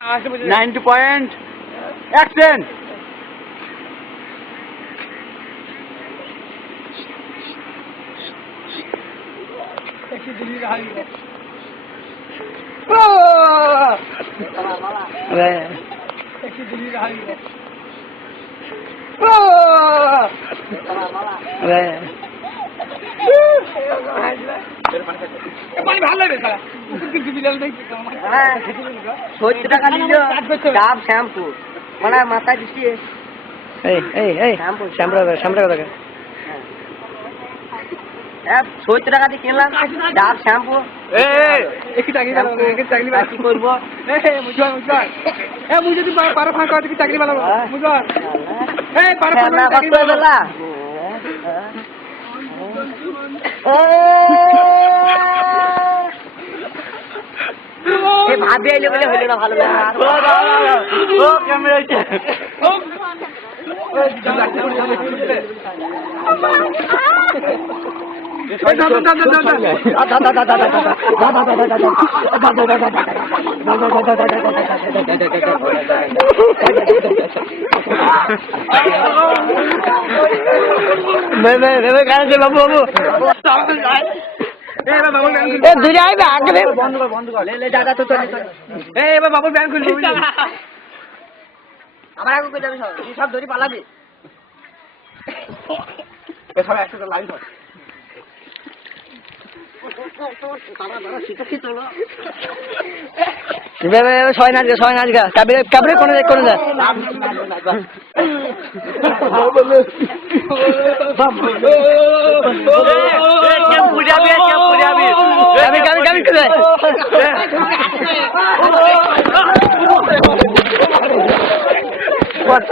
90 point. Action. পানি ভালো লাগে স্যার কিন্তু বিলাল ভাই 70 টাকা নিল ডাব শ্যাম্পু মানে মাথা দিছি এই শ্যাম্পু কথা 70 টাকা দিয়ে কিনলাম ডাব শ্যাম্পু একটু চাকরি কি করব মুই যদি পারো ফাঁকা করতে চাকরি বানাবো বুঝল পারো ফাঁকা চাকরি বানাবো ভাবি আইলে বলে হইল না ভালো ও ক্যামেরা বাবু দূরে আইবে আগে বন্ধ কর দাদা তো এবার বাবুর ব্যাংক খুলবি আমার আগে কই যাবি সব ধরি পালাবি সব একসাথে লাইভ হয় ছয় নাচ গা কাবরে কোন যা কত